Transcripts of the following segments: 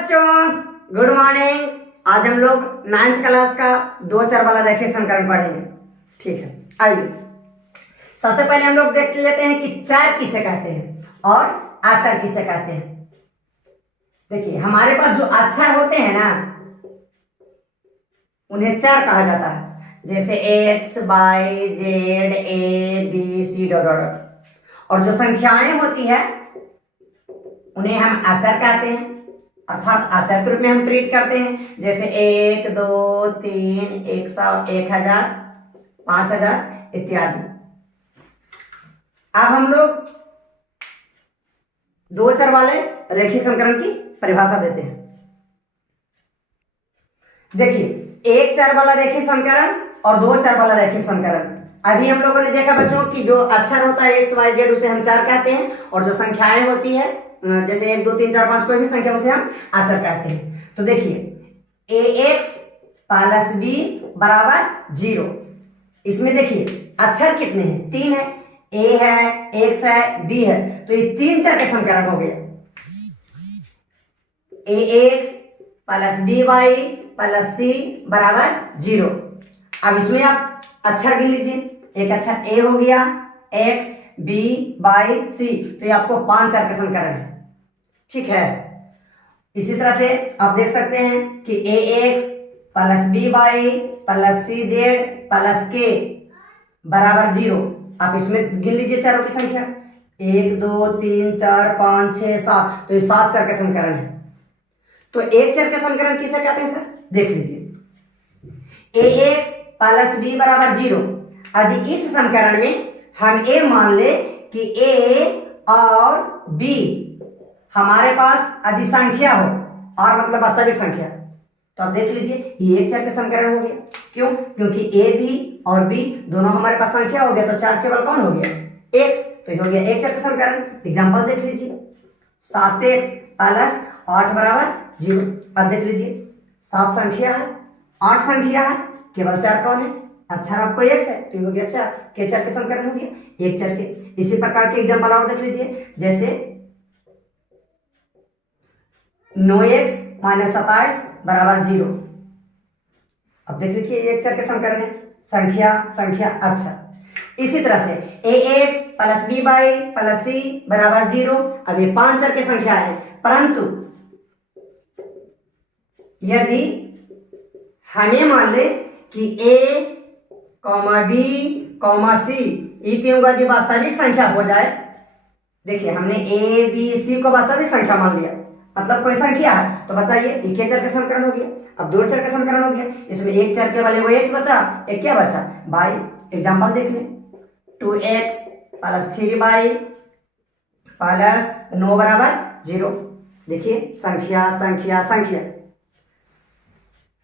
बच्चों, good morning. आज हम लोग 9th क्लास का दो चर वाला रैखिक समीकरण पढ़ेंगे। ठीक है, आइए सबसे पहले हम लोग देख लेते हैं कि चर किसे कहते हैं और अचर किसे कहते हैं। देखिए, हमारे पास जो अक्षर होते हैं ना, उन्हें चर कहा जाता है। जैसे एक्स, वाई, जेड, ए, बी, सी डॉट डॉट। और जो संख्याएं होती है उन्हें हम अचर कहते हैं, अर्थात अचर के रूप में हम ट्रीट करते हैं। जैसे 1, 2, 3, 100, 1000, 5000 इत्यादि। अब हम लोग दो चर वाले रैखिक समीकरण की परिभाषा देते हैं। देखिए, एक चर वाला रैखिक समीकरण और दो चर वाला रैखिक समीकरण। अभी हम लोगों ने देखा बच्चों कि जो अक्षर होता है एक्स, वाई, जेड, उसे हम चर कहते हैं, और जो संख्याएं होती है जैसे 1, 2, 3, 4, 5 कोई भी संख्या, उसे हम अचर कहते हैं। तो देखिए, ए एक्स प्लस बी बराबर 0। इसमें देखिए अक्षर कितने हैं? 3 है। ए है, एक्स है, बी है, तो ये 3 चर के समीकरण हो गए। A x plus b y plus c बराबर 0। अब इसमें आप अक्षर गिन लीजिए। एक अक्षर ए हो गया, एक्स, बी, वाई, सी, तो ये आपको 5 चर के समीकरण है। ठीक है, इसी तरह से आप देख सकते हैं कि a x plus b y plus c z plus k बराबर 0। आप इसमें गिन लीजिए चरों की संख्या, 1, 2, 3, 4, 5, 6, 7, तो ये 7 चर के समीकरण है। तो एक चर के समीकरण किसे कहते हैं सर? देख लीजिए, ए एक्स प्लस बी बराबर 0। यदि इस समीकरण में हम ए मान ले कि ए और बी हमारे पास यदि संख्या हो, और मतलब वास्तविक संख्या, तो आप देख लीजिए ये एक चर के समीकरण हो गए। क्यों? क्योंकि ए भी और बी दोनों हमारे पास संख्या हो गया, तो चार केवल कौन हो गया? एक्स, तो हो गया एक चर के समीकरण। एग्जांपल देख लीजिए, 7x प्लस 8 बराबर 0। अब देख लीजिए 7 संख्या है, 8 संख्या है, केवल 4 कौन है? अक्षर आपको एक्स है, तो हो गया 4 के चर के समीकरण हो गया एक चर के। इसी प्रकार के एग्जांपल और देख लीजिए, जैसे 9x माइनस 27 बराबर 0। अब देख लीजिए एक चर के समीकरण है, संख्या संख्या अक्षर। इसी तरह से a x plus b y plus c बराबर 0। अब ये 5 चर की संख्या है, परंतु यदि हमें मान ले कि ए कॉमा बी कॉमा सी ये तीनों यदि वास्तविक संख्या हो जाए, देखिए हमने ए बी सी को वास्तविक संख्या मान लिया, मतलब कोई संख्या है, तो बताइए एक चर का समीकरण हो गया। अब दो चर का समीकरण हो गया, इसमें एक चर के वाले वो एक्स बचा, एक क्या बचा? वाई। एग्जांपल देख लें, 2x प्लस 3y प्लस 9 बराबर 0। देखिए संख्या संख्या संख्या,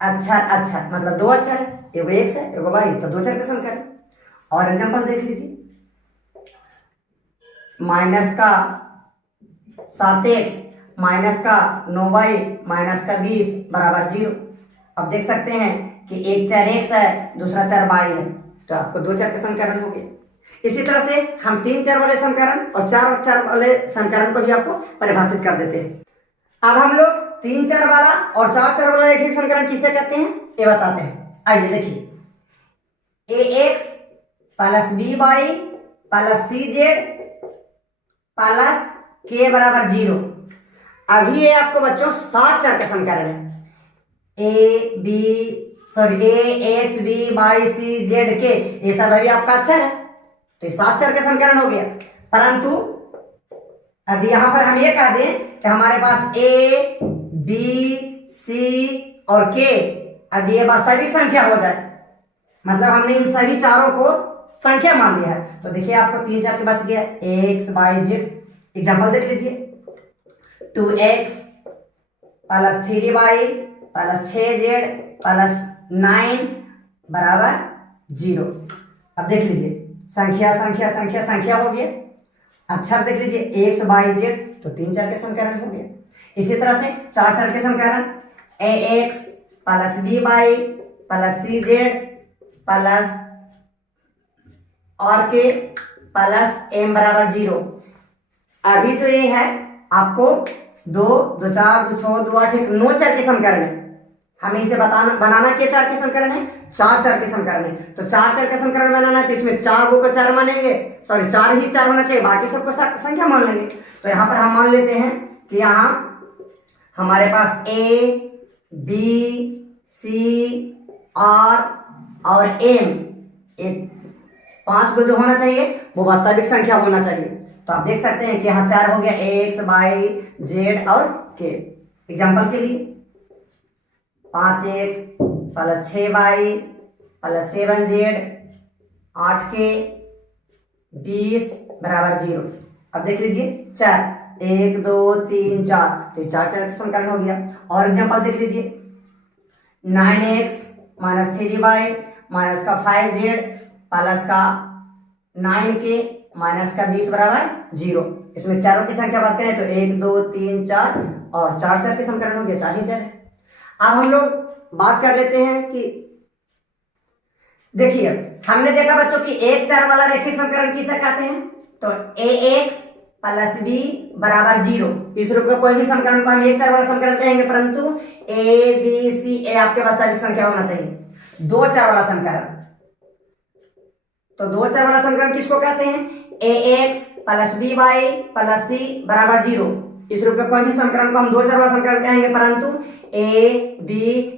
अक्षर अक्षर, मतलब दो अक्षर है, एगो एक्स है एगो वाई, तो दो चर का समीकरण। और एग्जांपल देख लीजिए, माइनस का 7x माइनस का 9y माइनस का 20 बराबर 0। अब देख सकते हैं कि एक चर x है, दूसरा चर y है, तो आपको दो चर के समीकरण हो गए। इसी तरह से हम 3 चर वाले समीकरण और 4 चर वाले समीकरण को भी आपको परिभाषित कर देते हैं। अब हम लोग 3 चर वाला और 4 चर वाला रैखिक समीकरण किसे कहते हैं ये बताते हैं। आइए देखिए, a x plus b y plus c z plus k बराबर 0। अभी ये आपको बच्चों 7 चर का समीकरण है। A x b y c z के, ये सब अभी आपका अक्षर है, तो ये 7 चर का समीकरण हो गया। परंतु अभी यहां पर हम ये कह दें कि हमारे पास ए बी सी और के यदि ये वास्तविक संख्या हो जाए, मतलब हमने इन सभी चारों को संख्या मान लिया है, तो देखिए आपको 3 चर के बच गया, एक्स वाई जेड। एग्जांपल देख लीजिए, 2x plus 3y plus 6z plus 9 बराबर 0। अब देख लीजिए संख्या संख्या संख्या संख्या हो गया, अक्षर देख लीजिए x y z, तो 3 चर के समीकरण हो गए। इसी तरह से 4 चर के समीकरण, ax plus by plus cz plus और के प्लस m बराबर 0। अभी तो ये है आपको दो, दो चार, दो छः, दो आठ, एक 9 चर के समीकरण है। हमें इसे बनाना क्या चार के समीकरण है? 4 चर के समीकरण है। तो 4 चर के समीकरण बनाना है तो इसमें 4 को 4 मानेंगे, सॉरी 4 ही 4 होना चाहिए, बाकी सबको संख्या मान लेंगे। तो यहाँ पर हम मान लेते हैं कि यहाँ हमारे पास ए, बी, सी, आर और एम, एक 5 को जो होना चाहिए वो वास्तविक संख्या होना चाहिए। तो आप देख सकते हैं कि यहाँ 4 हो गया, एक्स, वाई, जेड और के। एग्जाम्पल के लिए 5x plus 6y plus 7z 8k 20 बराबर 0। अब देख लीजिए 4, 1 2 3 4, तो 4 का समीकरण हो गया। और एग्जाम्पल देख लीजिए 9x माइनस 3y माइनस का 5z प्लस का 9k माइनस का 20 बराबर 0। इसमें चारों की संख्या बात करें तो 1 2 3 4 और 4 के समीकरण हो गया, 4 ही 4 है। अब हम लोग बात कर लेते हैं कि देखिए हमने देखा बच्चों कि 1 4 वाला रेखीय समीकरण किसे कहते हैं? तो ax प्लस b बराबर 0, इस रूप में कोई भी समीकरण को हम 1 4 वाला समीकरण कहेंगे, परंतु a b c a आपके वास्तविक संख्या होना चाहिए। 2 4 वाला समीकरण, तो 2 4 वाला समीकरण किसको कहते हैं? ax plus by plus c बराबर 0, इस रूप में कोई भी समीकरण को हम 2 4 वाला समीकरण कहेंगे, परंतु a b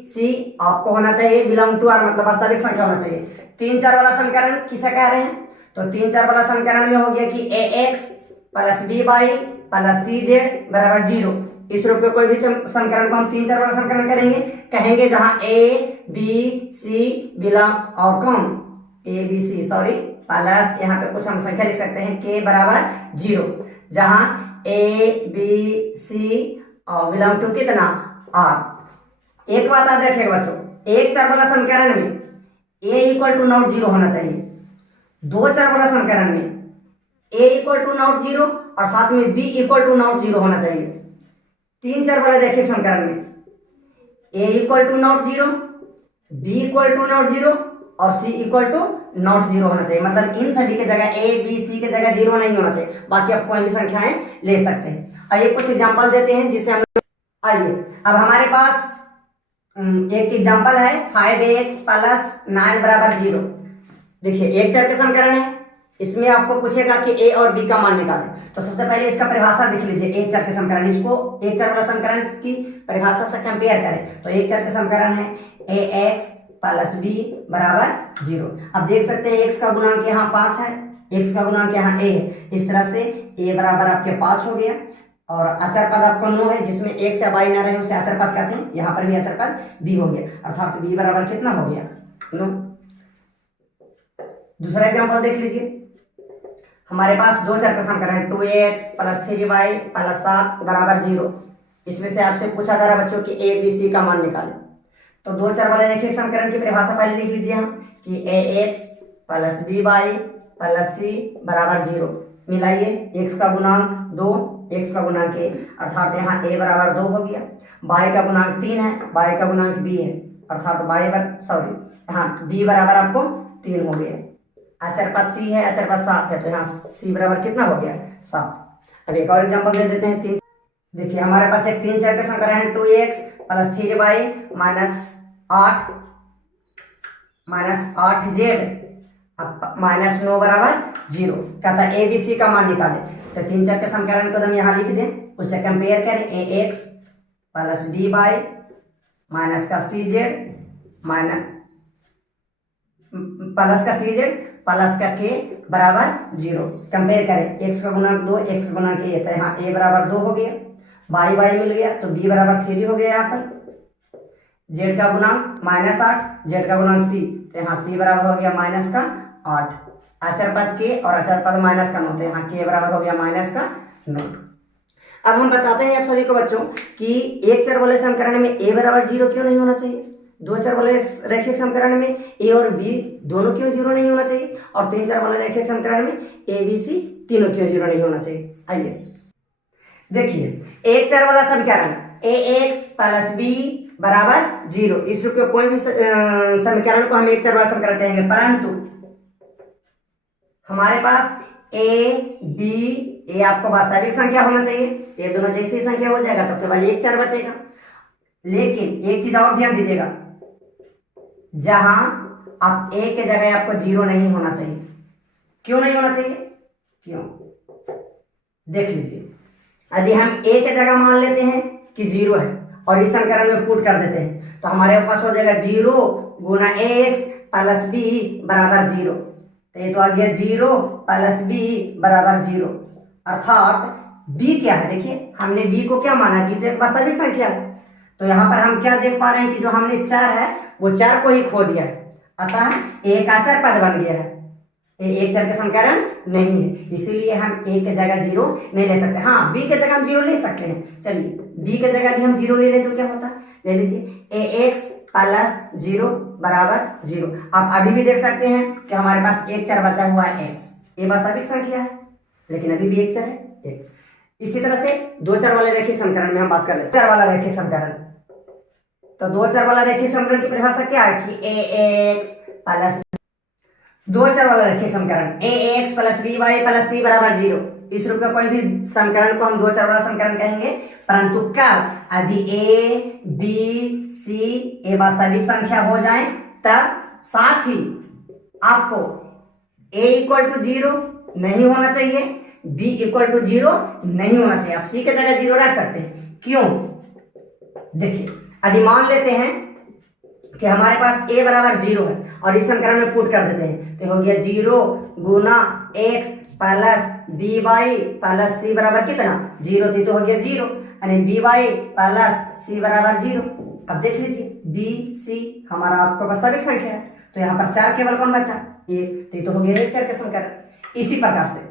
c आपको होना चाहिए बिलोंग टू आर, मतलब वास्तविक संख्या होना चाहिए। 3 4 वाला समीकरण किसे कह रहे हैं? तो 3 4 वाला समीकरण में हो गया कि ax plus by plus cz बराबर 0, इस रूप में कोई भी समीकरण को हम 3 4 वाला समीकरण कहेंगे जहां a b c बिलोंग और कौन a b c sorry plus यहाँ पे कुछ हम संख्या लिख सकते हैं k बराबर 0, जहां a b c belong to कितना r। एक बात याद रखिएगा बच्चों, 1 4 वाला समीकरण में a इक्वल टू नॉट 0 होना चाहिए। 2 4 वाला समीकरण में a इक्वल टू नॉट 0 और साथ में b इक्वल टू नॉट 0 होना चाहिए। 3 4 वाले देखिए समीकरण में a equal to not 0, b equal to not 0 और c इक्वल टू नॉट 0 होना चाहिए। मतलब इन सभी के जगह a b c के जगह 0 नहीं होना चाहिए, बाकी आप कोई भी संख्याएं ले सकते हैं। आइए कुछ एग्जांपल देते हैं जिससे हम, आइए अब हमारे पास एक एग्जांपल है 5x प्लस 9 बराबर 0। देखिए 1 4 के समीकरण है, इसमें आपको पूछेगा कि a और b का मान निकालें। तो सबसे पहले इसका परिभाषा देख लीजिए, 1 4 के समीकरण, इसको 1 4 वाला समीकरण की परिभाषा से कंपेयर करें तो 1 4 के समीकरण है ax प्लस b बराबर 0। अब देख सकते हैं x का गुणांक यहाँ 5 है, x का गुणांक यहाँ a है, इस तरह से a बराबर आपके 5 हो गया और अचर पद आपको 9 है, जिसमें x या y ना रहे उसे अचर पद कहते हैं। यहाँ पर भी अचर पद b हो गया, अर्थात b बराबर कितना हो गया 9। दूसरा एग्जांपल देख लीजिए, हमारे पास 2 चर का समीकरण 2x प्लस 3y प्लस 7 बराबर 0। इसमें से आपसे पूछा जा रहा बच्चों कि a b c का मान निकालें। तो 2 चर वाले रेखीय समीकरण की परिभाषा पहले लिख लीजिए हम कि ax plus by plus c बराबर 0। मिलाइए, x का गुणांक 2, x का गुणांक 1, अर्थात यहाँ a बराबर 2 हो गया। y का गुणांक 3 है, y का गुणांक b है, अर्थात यहाँ b बराबर आपको 3 हो गया। अचर पद c है, अचर पद 7 है, तो यहाँ c बराबर कितना हो गया 7। अब एक और एग्जांपल दे देते हैं 3। देखिए हमारे पास एक 3 चर का समीकरण है 2x plus 3y minus 8z minus 9 बराबर 0। कहता है a b c का मान निकाले। तो 3 चर के समीकरण को हम यहाँ लिख दें, उससे कंपेयर करें ax प्लस by माइनस का cz माइनस प्लस का cz प्लस का k बराबर 0। कंपेयर करें, x का गुणांक 2, x का गुणांक a, तो यहाँ a बराबर 2 हो गया, y मिल गया तो b बराबर 3 हो गया। यहाँ पर z का गुणांक -8, z का गुणांक c, तो यहाँ c बराबर हो गया माइनस का 8। अचर पद k और अचर पद माइनस का 9, तो यहाँ k बराबर हो गया माइनस का 9। अब हम बताते हैं आप सभी को बच्चों कि 1 चर वाले समीकरण में a बराबर 0 क्यों नहीं होना चाहिए, 2 चर वाले रैखिक समीकरण में a और b दोनों क्यों 0 नहीं होना चाहिए, और 3 चर वाले रैखिक समीकरण में a b c तीनों क्यों 0 नहीं होना चाहिए। आइए देखिए 1 चर वाला समीकरण ax प्लस b बराबर 0, इस रूप में कोई भी समीकरण को हम 1 चर वाला समीकरण कहेंगे, परंतु हमारे पास a b, a आपको वास्तविक संख्या होना चाहिए, ये दोनों जैसी संख्या हो जाएगा तो केवल एक चर बचेगा। लेकिन एक चीज और ध्यान दीजिएगा, जहां आप एक के जगह आपको 0 नहीं होना चाहिए। क्यों नहीं होना चाहिए? क्यों? देख लीजिए, यदि हम ए के जगह मान लेते हैं कि 0 है और इस समीकरण में पुट कर देते हैं तो हमारे पास हो जाएगा 0 गुना एक्स प्लस बी बराबर 0। तो ये तो आ गया 0 प्लस बी बराबर 0, अर्थात बी क्या है? देखिए हमने बी को क्या माना, बी तो एक वास्तविक संख्या है। तो यहाँ पर हम क्या देख पा रहे हैं कि जो हमने 4 है वो 4 को ही खो दिया है, अतः एक अचर पद बन गया है। एक चर के समीकरण नहीं है, इसीलिए हम ए के जगह 0 नहीं ले सकते। हाँ, बी के जगह हम 0 ले सकते हैं। चलिए बी के जगह भी हम 0 ले लें तो क्या होता है, ले लीजिए ए एक्स प्लस 0 बराबर 0। आप अभी भी देख सकते हैं कि हमारे पास एक चर बचा हुआ है एक्स, ये वास्तविक संख्या है लेकिन अभी भी एक चर है एक। इसी तरह से दो चर वाले रैखिक समीकरण में हम बात कर लेते हैं। चर वाला रैखिक समीकरण, तो दो चर वाला रैखिक समीकरण की परिभाषा क्या है कि ए एक्स प्लस, दो चर वाला रैखिक समीकरण a x plus b y plus c बराबर 0। इस रूप में कोई भी समीकरण को हम दो चर वाला समीकरण कहेंगे, परंतु कब? यदि ए बी सी ए वास्तविक संख्या हो जाए तब, साथ ही आपको a इक्वल टू 0 नहीं होना चाहिए, b इक्वल टू 0 नहीं होना चाहिए। आप c के जगह 0 रख सकते हैं। क्यों? देखिए, यदि मान लेते हैं कि हमारे पास a बराबर 0 है और इस समीकरण में पुट कर देते हैं तो हो गया 0 गुना x plus b y plus c बराबर कितना? 0 थी तो हो गया 0, यानी बी वाई प्लस सी बराबर 0। अब देख लीजिए बी सी हमारा आपका वास्तविक संख्या है, तो यहाँ पर 4 केवल कौन बचा? 1, तो ये तो हो गया एक चर के समीकरण। इसी प्रकार से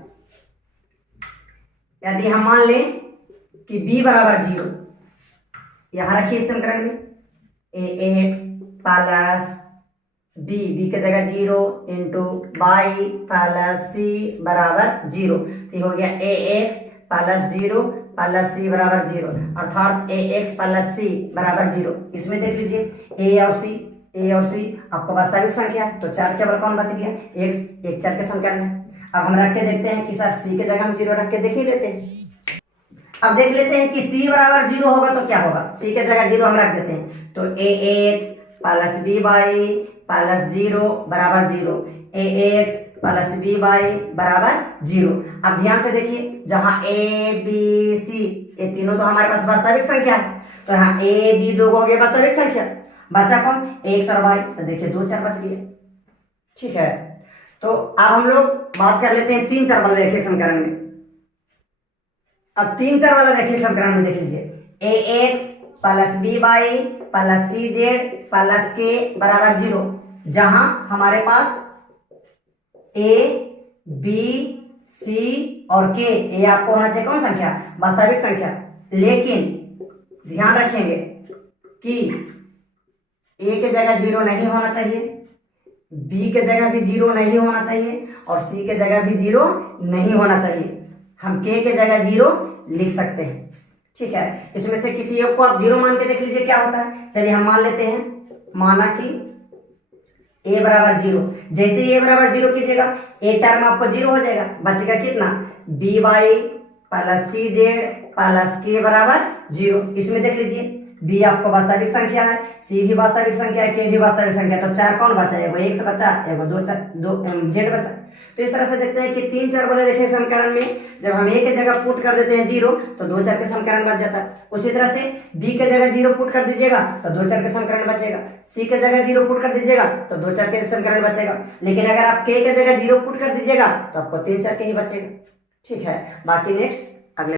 यदि हम मान लें कि b बराबर 0, यहां रखिए इस समीकरण में ए एक्स प्लस बी के जगह 0 इंटू वाई प्लस सी बराबर 0, तो हो गया ए एक्स प्लस 0 प्लस सी बराबर 0, अर्थात ए एक्स प्लस सी बराबर 0। इसमें देख लीजिए ए और सी आपको वास्तविक संख्या है, तो 4 केवल कौन बच गया? एक्स, एक चर के समीकरण में। अब हम रख के देखते हैं कि सर सी के जगह हम 0 रख के देख ही लेते हैं। अब देख लेते हैं कि c बराबर 0 होगा तो क्या होगा। c के जगह 0 हम रख देते हैं, तो a x plus b y plus 0 बराबर 0, a x plus b y बराबर 0। अब ध्यान से देखिए, जहां ए बी सी ये तीनों तो हमारे पास वास्तविक संख्या है, तो यहाँ ए बी दो हो गए वास्तविक संख्या, बचा कौन? एक्स और वाई, तो देखिए 2 चर बच गए। ठीक है, तो अब हम लोग बात कर लेते हैं 3 चर वाले रैखिक समीकरण में। अब 3 चर वाला रैखिक समीकरण में देख लीजिए a x plus b y plus c z plus k बराबर 0, जहां हमारे पास ए बी सी और के ये आपको होना चाहिए कौन संख्या? वास्तविक संख्या। लेकिन ध्यान रखेंगे कि ए के जगह 0 नहीं होना चाहिए, बी के जगह भी 0 नहीं होना चाहिए और सी के जगह भी 0 नहीं होना चाहिए। हम के जगह 0 लिख सकते हैं। ठीक है, इसमें से किसी एक को आप 0 मान के देख लीजिए क्या होता है। चलिए हम मान लेते हैं, माना कि a बराबर 0, जैसे ही a बराबर 0 कीजिएगा a टर्म आपको 0 हो जाएगा, बचेगा कितना? B y plus c z plus k बराबर 0। इसमें देख लीजिए b आपको वास्तविक संख्या है, c भी वास्तविक संख्या है, k भी वास्तविक संख्या है, तो 4 कौन बचा? एगो x बचा, एगो 2 जेड बचा। तो इस तरह से देखते हैं कि 3 चर वाले रैखिक समीकरण में जब हम a के जगह पुट कर देते हैं 0 तो 2 चर के समीकरण बच जाता है। उसी तरह से b के जगह 0 पुट कर दीजिएगा तो 2 चर के समीकरण बचेगा, c के जगह 0 पुट कर दीजिएगा तो 2 चर के समीकरण बचेगा। लेकिन अगर आप k के जगह 0 पुट कर दीजिएगा तो आपको 3 चर के ही बचेगा। ठीक है, बाकी नेक्स्ट अगले